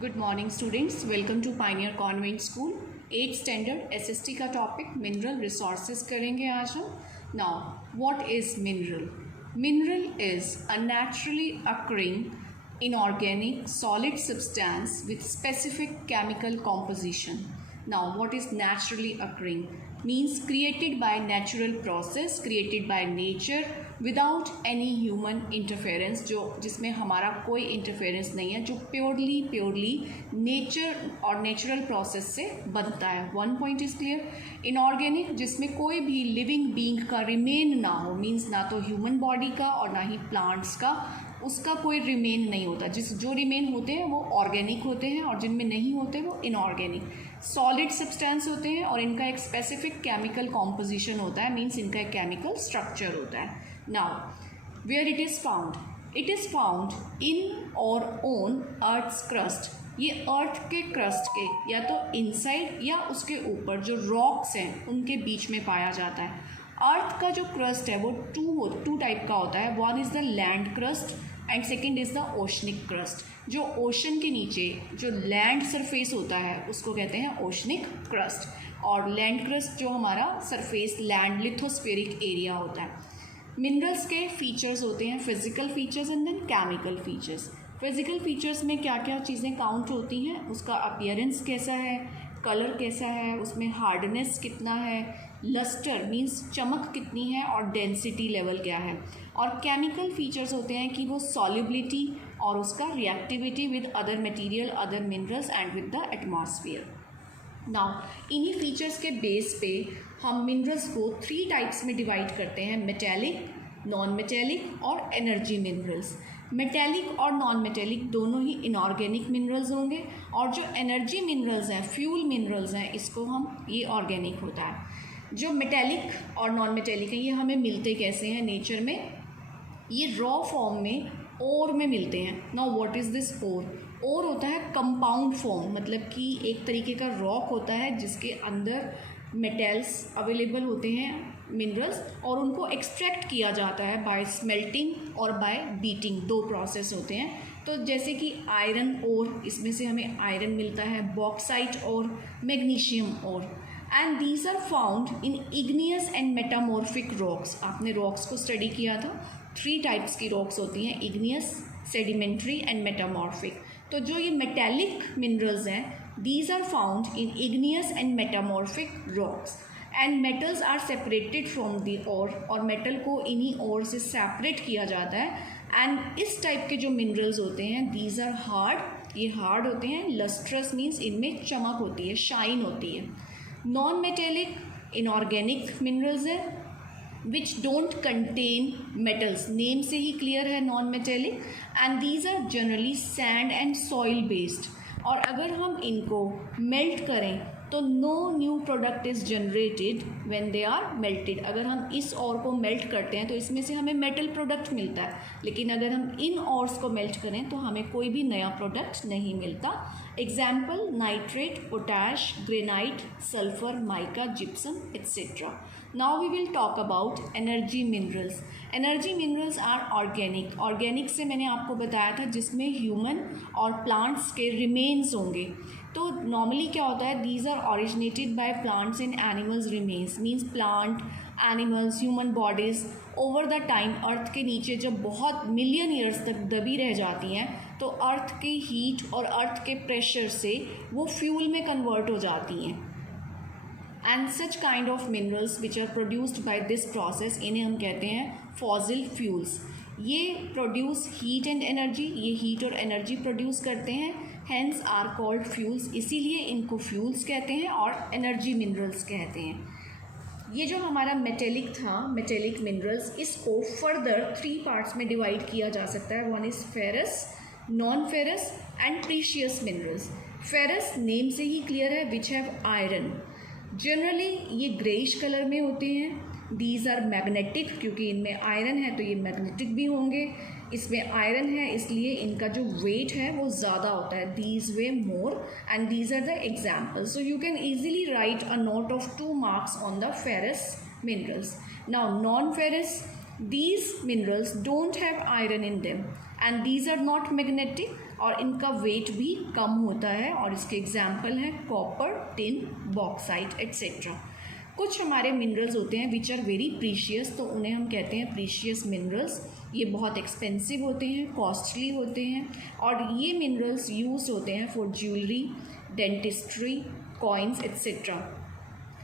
Good morning students, welcome to pioneer convent school. 8th standard SST का topic mineral resources करेंगे आज हम। Now what is mineral? Mineral is a naturally occurring inorganic solid substance with specific chemical composition. Now what is naturally occurring? Means created by natural process, created by nature without any human interference, जो जिसमें हमारा कोई interference नहीं है, जो purely nature और natural process से बनता है। One point is clear. Inorganic, जिसमें कोई भी लिविंग बीइंग का रिमेन ना हो, मीन्स ना तो ह्यूमन बॉडी का और ना ही प्लांट्स का, उसका कोई रिमेन नहीं होता। जो रिमेन होते हैं वो ऑर्गेनिक होते हैं और जिनमें नहीं होते वो इनऑर्गेनिक। सॉलिड सब्सटेंस होते हैं और इनका एक स्पेसिफिक केमिकल कॉम्पोजिशन होता है, मीन्स इनका एक केमिकल स्ट्रक्चर होता है। Now where it is found? It is found in और ऑन अर्थ्स क्रस्ट। ये अर्थ के क्रस्ट के या तो इनसाइड या उसके ऊपर जो रॉक्स हैं उनके बीच में पाया जाता है। अर्थ का जो क्रस्ट है वो टू टाइप का होता है। One is the land crust and second is the oceanic crust. जो ओशन के नीचे जो लैंड सरफेस होता है उसको कहते हैं ओशनिक क्रस्ट, और लैंड क्रस्ट जो हमारा सरफेस लैंड लिथोस्फेरिक एरिया होता है। मिनरल्स के फीचर्स होते हैं physical features and then chemical features. Physical features में क्या क्या चीज़ें काउंट होती हैं? उसका अपीयरेंस कैसा है, कलर कैसा है, उसमें हार्डनेस कितना है, लस्टर मींस चमक कितनी है, और डेंसिटी लेवल क्या है। और केमिकल फीचर्स होते हैं कि वो सॉल्युबिलिटी और उसका reactivity with other material, other minerals and with the atmosphere. Now इन्हीं फीचर्स के बेस पे हम मिनरल्स को 3 टाइप्स में डिवाइड करते हैं: मेटेलिक, नॉन मेटेलिक और एनर्जी मिनरल्स। मेटेलिक और नॉन मेटेलिक दोनों ही इनऑर्गेनिक मिनरल्स होंगे, और जो एनर्जी मिनरल्स हैं, फ्यूल मिनरल्स हैं, इसको हम ये ऑर्गेनिक होता है। जो मेटेलिक और नॉन मेटेलिक हैं ये हमें मिलते कैसे हैं नेचर में? ये रॉ फॉर्म में ओर में मिलते हैं। नाउ व्हाट इज़ दिस ओर? ओर होता है कंपाउंड फॉर्म, मतलब कि एक तरीके का रॉक होता है जिसके अंदर मेटल्स अवेलेबल होते हैं, मिनरल्स, और उनको एक्सट्रैक्ट किया जाता है बाय स्मेल्टिंग और बाय बीटिंग। 2 प्रोसेस होते हैं। तो जैसे कि आयरन ओर, इसमें से हमें आयरन मिलता है, बॉक्साइट और मैग्नीशियम और, and these are found in igneous and metamorphic rocks. आपने रॉक्स को स्टडी किया था। 3 टाइप्स की रॉक्स होती हैं: इग्नियस, सेडिमेंट्री एंड मेटामॉर्फिक। तो जो ये मेटेलिक मिनरल्स हैं, these are found in igneous and metamorphic rocks, and metals are separated from the ore, और मेटल को इन्हीं ओर से सेपरेट किया जाता है। एंड इस टाइप के जो मिनरल्स होते हैं, दीज आर हार्ड, ये हार्ड होते हैं। लस्ट्रस मीन्स इनमें चमक होती है, शाइन होती है। नॉन मेटेलिक इनऑर्गेनिक मिनरल्स है which don't contain metals, name से ही क्लियर है non metallic, and these are generally sand and soil based. और अगर हम इनको मेल्ट करें तो no new product is generated when they are melted. अगर हम इस और को मेल्ट करते हैं तो इसमें से हमें मेटल प्रोडक्ट मिलता है, लेकिन अगर हम इन ऑर्स को मेल्ट करें तो हमें कोई भी नया प्रोडक्ट नहीं मिलता। Example: nitrate, potash, granite, sulphur, mica, gypsum etcetera. Now we will talk about energy minerals. Energy minerals are organic. Organic से मैंने आपको बताया था जिसमें ह्यूमन और प्लांट्स के रिमेन्स होंगे। तो नॉर्मली क्या होता है, these are originated by plants and animals remains, means plant, animals, human bodies over the time earth के नीचे जब बहुत मिलियन ईयर्स तक दबी रह जाती हैं तो अर्थ की हीट और अर्थ के प्रेशर से वो फ्यूल में कन्वर्ट हो जाती हैं। And such kind of minerals which are produced by this process, इन्हें हम कहते हैं फॉसिल फ्यूल्स। ये प्रोड्यूस हीट एंड एनर्जी, ये हीट और एनर्जी प्रोड्यूस करते हैं, हैंस आर कॉल्ड फ्यूल्स। इसीलिए इनको फ्यूल्स कहते हैं और एनर्जी मिनरल्स कहते हैं। ये जो हमारा मेटेलिक था, मेटेलिक मिनरल्स, इसको फर्दर 3 पार्ट्स में डिवाइड किया जा सकता है। One is ferrous, non ferrous and precious minerals. Ferrous name से ही क्लियर है, विच हैव आयरन। जनरली ये ग्रेइश कलर में होते हैं। दीज आर मैग्नेटिक, क्योंकि इनमें आयरन है तो ये मैग्नेटिक भी होंगे। इसमें आयरन है इसलिए इनका जो वेट है वो ज़्यादा होता है, these weigh more, and these are the examples. So you can easily write a note of 2 marks on the ferrous minerals. Now non ferrous, these minerals don't have iron in them and these are not magnetic और इनका wait भी कम होता है, और इसके example हैं copper, tin, bauxite etcetera. कुछ हमारे मिनरल्स होते हैं विच आर वेरी प्रीशियस, तो उन्हें हम कहते हैं प्रीशियस मिनरल्स। ये बहुत एक्सपेंसिव होते हैं, कॉस्टली होते हैं, और ये मिनरल्स यूज होते हैं for jewellery, dentistry, coins etcetera.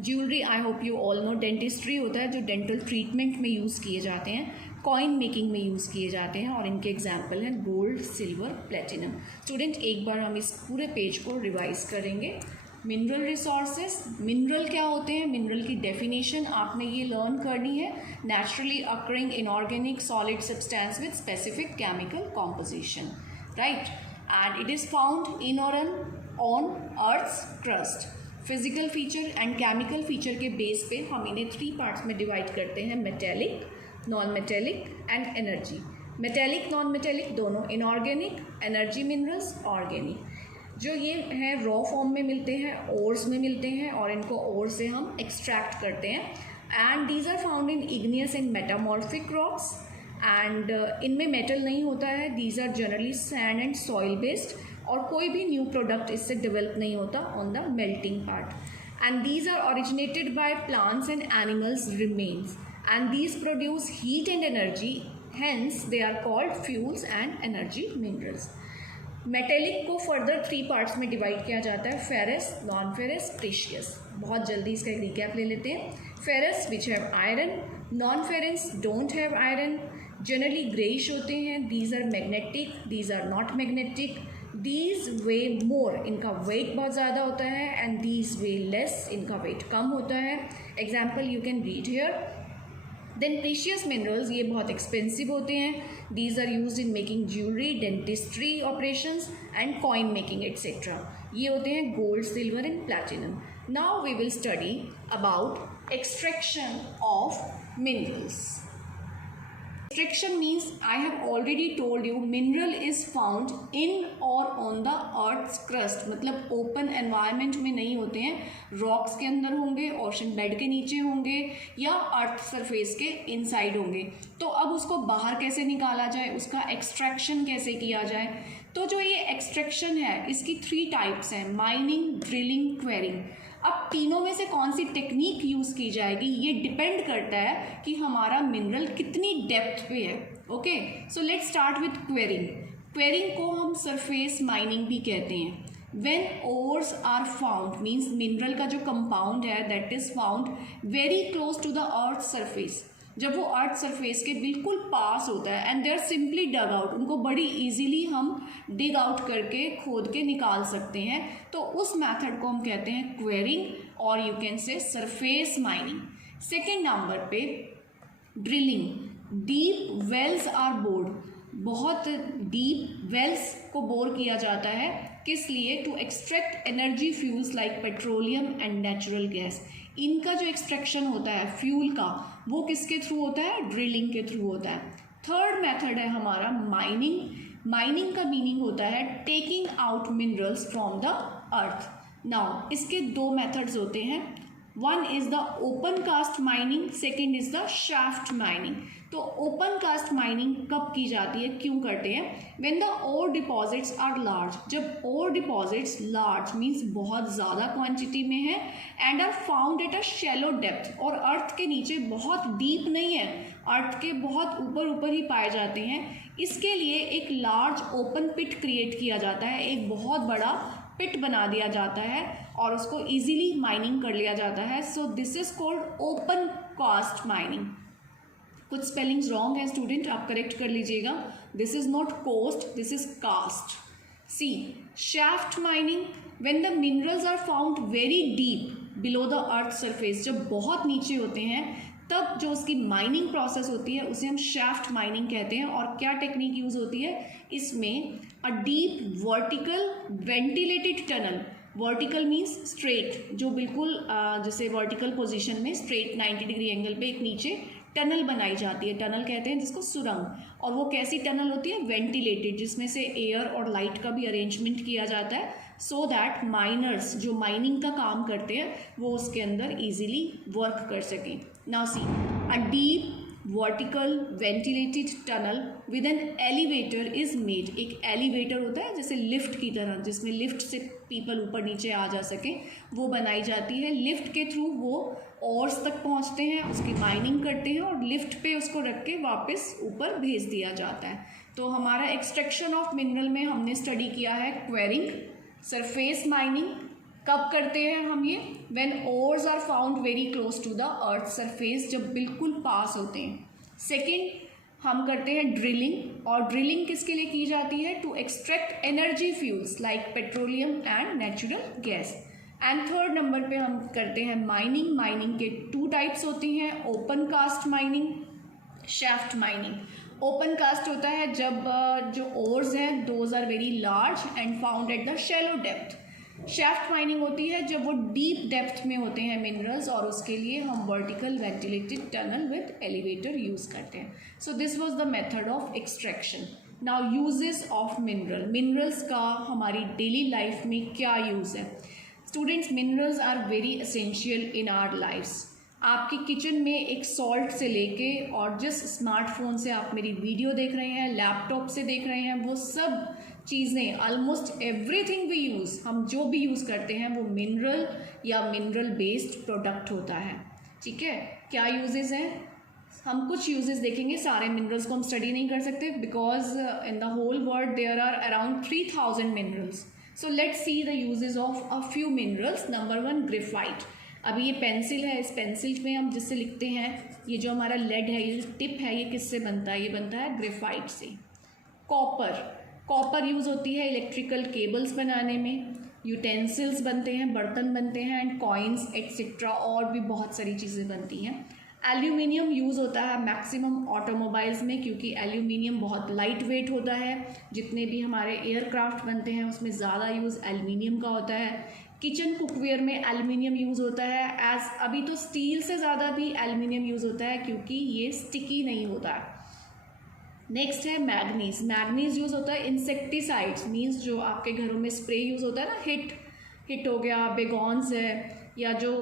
Jewellery, I hope you all know, dentistry होता है जो डेंटल ट्रीटमेंट में यूज़ किए जाते हैं, कॉइन मेकिंग में यूज़ किए जाते हैं, और इनके एग्जाम्पल हैं गोल्ड, सिल्वर, प्लेटिनम। स्टूडेंट, एक बार हम इस पूरे पेज को रिवाइज करेंगे। मिनरल रिसोर्सेज, मिनरल क्या होते हैं, मिनरल की डेफिनेशन आपने ये लर्न करनी है। Naturally occurring inorganic solid substance with specific chemical composition, right, and it is found in और on earth's crust. Physical feature and chemical feature के बेस पे हम इन्हें 3 पार्ट्स में डिवाइड करते हैं, metallic, non metallic and energy. Metallic, non metallic दोनों inorganic, energy minerals organic. जो ये हैं रॉ फॉर्म में मिलते हैं, ओर्स में मिलते हैं, और इनको ओर से हम एक्सट्रैक्ट करते हैं, and these are found in igneous and metamorphic rocks, and इनमें मेटल नहीं होता है। These are generally sand and soil based, और कोई भी न्यू प्रोडक्ट इससे डेवलप नहीं होता on the melting part, and these are originated by plants and animals remains, and these produce heat and energy, hence they are called fuels and energy minerals. Metallic को further 3 parts में divide किया जाता है, ferrous, non ferrous, precious. बहुत जल्दी इसका एक recap ले लेते हैं। Ferrous which have iron, non ferrous don't have iron, generally greyish होते हैं, these are magnetic, these are not magnetic, these weigh more, इनका वेट बहुत ज़्यादा होता है, एंड दीज वे लेस, इनका वेट कम होता है। Example you can read here. Then precious minerals, ये बहुत एक्सपेंसिव होते हैं, these are use in making jewellery, dentistry operations and coin making etcetera. ये होते हैं gold, silver and platinum. Now we will study about extraction of minerals. Extraction means, I have already told you, mineral is found in or on the earth's crust, मतलब open environment में नहीं होते हैं, rocks के अंदर होंगे, ocean bed के नीचे होंगे, या अर्थ सरफेस के इनसाइड होंगे। तो अब उसको बाहर कैसे निकाला जाए, उसका एक्सट्रैक्शन कैसे किया जाए? तो जो ये एक्सट्रैक्शन है इसकी 3 टाइप्स हैं, माइनिंग, ड्रिलिंग, क्वेरिंग। अब तीनों में से कौन सी टेक्निक यूज़ की जाएगी ये डिपेंड करता है कि हमारा मिनरल कितनी डेप्थ पे है। Okay, so let's start with quarrying. Quarrying को हम सरफेस माइनिंग भी कहते हैं। When ores are found, means mineral का जो कंपाउंड है that is found very close to the earth surface, जब वो अर्थ सरफेस के बिल्कुल पास होता है, and they are simply dug out, उनको बड़ी इजीली हम डिग आउट करके खोद के निकाल सकते हैं, तो उस मेथड को हम कहते हैं क्वेरिंग, और you can say surface mining. Second number पे drilling. Deep wells are bored, बहुत डीप वेल्स को बोर किया जाता है, किस लिए? To extract energy fuels like petroleum and natural gas. इनका जो एक्सट्रैक्शन होता है फ्यूल का, वो किसके थ्रू होता है? ड्रिलिंग के थ्रू होता है। थर्ड मेथड है हमारा माइनिंग। माइनिंग का मीनिंग होता है taking out minerals from the earth. Now इसके 2 मेथड्स होते हैं, one is the open cast mining, second is the shaft mining. तो ओपन कास्ट माइनिंग कब की जाती है, क्यों करते हैं? When the ore deposits are large, जब ओर डिपॉजिट्स लार्ज मीन्स बहुत ज़्यादा क्वांटिटी में है, and are found at a shallow depth, और अर्थ के नीचे बहुत डीप नहीं है, अर्थ के बहुत ऊपर ऊपर ही पाए जाते हैं। इसके लिए एक लार्ज ओपन पिट क्रिएट किया जाता है, एक बहुत बड़ा पिट बना दिया जाता है, और उसको इजीली माइनिंग कर लिया जाता है। So this is called open cast mining. कुछ स्पेलिंग्स रॉन्ग है स्टूडेंट, आप करेक्ट कर लीजिएगा। This is not coast, this is cast. See shaft mining, when the minerals are found very deep below the earth surface, जब बहुत नीचे होते हैं तब जो उसकी माइनिंग प्रोसेस होती है उसे हम शाफ्ट माइनिंग कहते हैं। और क्या टेक्निक यूज होती है इसमें? A deep vertical ventilated tunnel. Vertical means straight, जो बिल्कुल जैसे वर्टिकल पोजीशन में स्ट्रेट 90 डिग्री एंगल पे एक नीचे टनल बनाई जाती है, टनल कहते हैं जिसको सुरंग। और वो कैसी टनल होती है? वेंटिलेटेड, जिसमें से एयर और लाइट का भी अरेंजमेंट किया जाता है, सो दैट माइनर्स जो माइनिंग का काम करते हैं वो उसके अंदर इजीली वर्क कर सकें। Now see, a deep vertical ventilated tunnel with an elevator is made. एक एलिवेटर होता है जैसे लिफ्ट की तरह, जिसमें लिफ्ट से पीपल ऊपर नीचे आ जा सके, वो बनाई जाती है। लिफ्ट के थ्रू वो ओर्स तक पहुंचते हैं, उसकी माइनिंग करते हैं और लिफ्ट पे उसको रख के वापस ऊपर भेज दिया जाता है। तो हमारा एक्सट्रैक्शन ऑफ मिनरल में हमने स्टडी किया है क्वेरिंग, सरफेस माइनिंग। कब करते हैं हम ये? When ores are found very close to the earth surface, जब बिल्कुल पास होते हैं। सेकेंड, हम करते हैं ड्रिलिंग, और ड्रिलिंग किसके लिए की जाती है? To extract energy fuels like petroleum and natural gas. And third number पे हम करते हैं माइनिंग। माइनिंग के 2 टाइप्स होती हैं, open cast mining, shaft mining. Open cast होता है जब जो ओर्स हैं those are very large and found at the shallow depth. Shaft mining होती है जब वो डीप डेप्थ में होते हैं मिनरल्स, और उसके लिए हम vertical ventilated tunnel with elevator use करते हैं। So this was the method of extraction. Now uses of mineral. Minerals का हमारी डेली लाइफ में क्या यूज़ है? Students, minerals are very essential in our lifes. आपकी किचन में एक सॉल्ट से लेके और जिस स्मार्टफोन से आप मेरी वीडियो देख रहे हैं, लैपटॉप से देख रहे हैं, वो सब चीज़ें, ऑलमोस्ट एवरीथिंग वी यूज़, हम जो भी यूज़ करते हैं वो मिनरल या मिनरल बेस्ड प्रोडक्ट होता है। ठीक है, क्या यूजेस हैं? हम कुछ यूजेस देखेंगे, सारे मिनरल्स को हम स्टडी नहीं कर सकते because in the whole world there are around 3000 minerals. So let's see the uses of a few minerals. Number 1, graphite. अभी ये पेंसिल है, इस पेंसिल में हम जिससे लिखते हैं, ये जो हमारा लेड है, ये जो टिप है, ये किससे बनता है? ये बनता है ग्रेफाइट से। कॉपर, कॉपर यूज़ होती है इलेक्ट्रिकल केबल्स बनाने में, यूटेंसिल्स बनते हैं, बर्तन बनते हैं, एंड कॉइन्स एक्सेट्रा, और भी बहुत सारी चीज़ें बनती हैं। एल्यूमिनियम यूज़ होता है मैक्सिमम ऑटोमोबाइल्स में, क्योंकि एल्यूमिनियम बहुत लाइट वेट होता है। जितने भी हमारे एयरक्राफ्ट बनते हैं उसमें ज़्यादा यूज़ एल्यूमिनियम का होता है। किचन कुकवेयर में एल्यूमिनियम यूज़ होता है, एज अभी तो स्टील से ज़्यादा भी एल्यूमिनियम यूज़ होता है क्योंकि ये स्टिकी नहीं होता है। नेक्स्ट है मैग्नीज। मैग्नीज यूज़ होता है इंसेक्टिसाइड्स, मीन्स जो आपके घरों में स्प्रे यूज़ होता है ना, हिट हो गया, बेगॉन्स है, या जो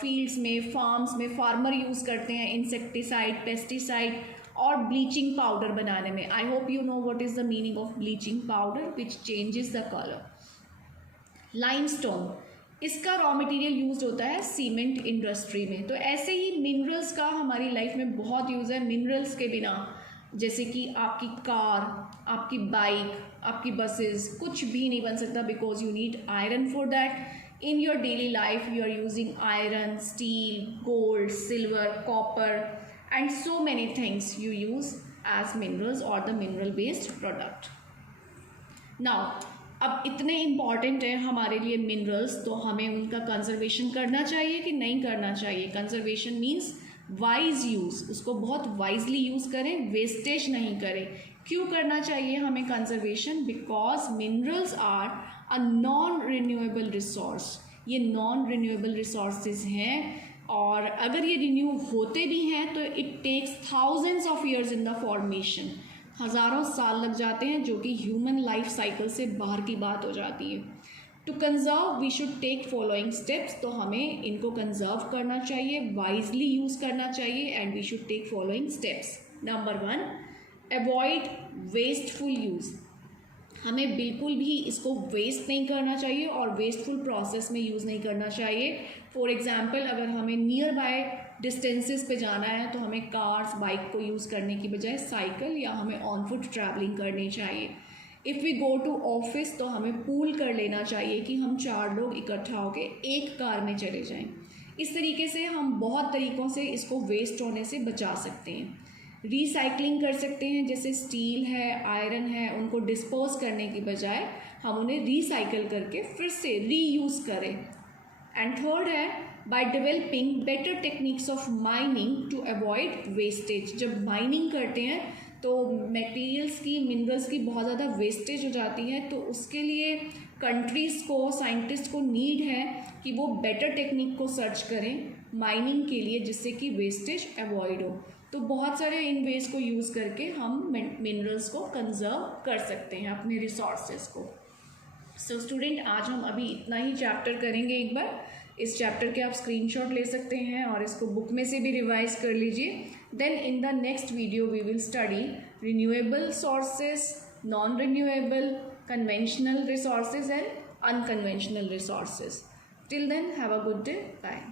फील्ड्स में, फार्म्स में फार्मर यूज़ करते हैं इंसेक्टिसाइड, पेस्टिसाइड और ब्लीचिंग पाउडर बनाने में। I hope you know what is the meaning of bleaching powder which changes the colour. Limestone, इसका रॉ मटेरियल यूज होता है सीमेंट इंडस्ट्री में। तो ऐसे ही मिनरल्स का हमारी लाइफ में बहुत यूज़ है। मिनरल्स के बिना जैसे कि आपकी कार, आपकी बाइक, आपकी बसेस, कुछ भी नहीं बन सकता, because you need iron for that. In your daily life you are using iron, steel, gold, silver, copper and so many things you use as minerals और the mineral based product. Now अब इतने important हैं हमारे लिए minerals, तो हमें उनका conservation करना चाहिए कि नहीं करना चाहिए? कंजर्वेशन मीन्स वाइज यूज़, उसको बहुत वाइजली यूज़ करें, वेस्टेज नहीं करें। क्यों करना चाहिए हमें conservation? Because minerals are a non renewable resource. ये नॉन रिन्यूएबल रिसोर्सेज हैं, और अगर ये रिन्यू होते भी हैं तो it takes thousands of years in the formation. हज़ारों साल लग जाते हैं, जो कि ह्यूमन लाइफ साइकिल से बाहर की बात हो जाती है। To conserve we should take following steps, तो हमें इनको कंजर्व करना चाहिए, वाइजली यूज़ करना चाहिए, and we should take following steps. Number 1, avoid wasteful use. हमें बिल्कुल भी इसको वेस्ट नहीं करना चाहिए और वेस्टफुल प्रोसेस में यूज़ नहीं करना चाहिए। फॉर एग्जांपल, अगर हमें नियर बाय डिस्टेंसेस पे जाना है तो हमें कार्स, बाइक को यूज़ करने की बजाय साइकिल या हमें ऑन फुट ट्रैवलिंग करनी चाहिए। If we go to office तो हमें पूल कर लेना चाहिए कि हम 4 लोग इकट्ठा होकर एक कार में चले जाएं। इस तरीके से हम बहुत तरीक़ों से इसको वेस्ट होने से बचा सकते हैं। रिसाइकलिंग कर सकते हैं, जैसे स्टील है, आयरन है, उनको डिस्पोज करने की बजाय हम उन्हें रिसाइकल करके फिर से रीयूज़ करें। एंड थर्ड है by developing better techniques of mining to avoid wastage. जब माइनिंग करते हैं तो मटेरियल्स की, मिनरल्स की बहुत ज़्यादा वेस्टेज हो जाती है, तो उसके लिए कंट्रीज़ को, साइंटिस्ट को नीड है कि वो बेटर टेक्निक को सर्च करें माइनिंग के लिए, जिससे कि वेस्टेज अवॉइड हो। तो बहुत सारे इन वेज को यूज़ करके हम मिनरल्स को कंजर्व कर सकते हैं, अपने रिसोर्सेज को। सो स्टूडेंट, आज हम अभी इतना ही चैप्टर करेंगे। एक बार इस चैप्टर के आप स्क्रीनशॉट ले सकते हैं और इसको बुक में से भी रिवाइज कर लीजिए। Then in the next video we will study renewable sources, non-renewable, conventional resources and unconventional resources. Till then, have a good day. Bye.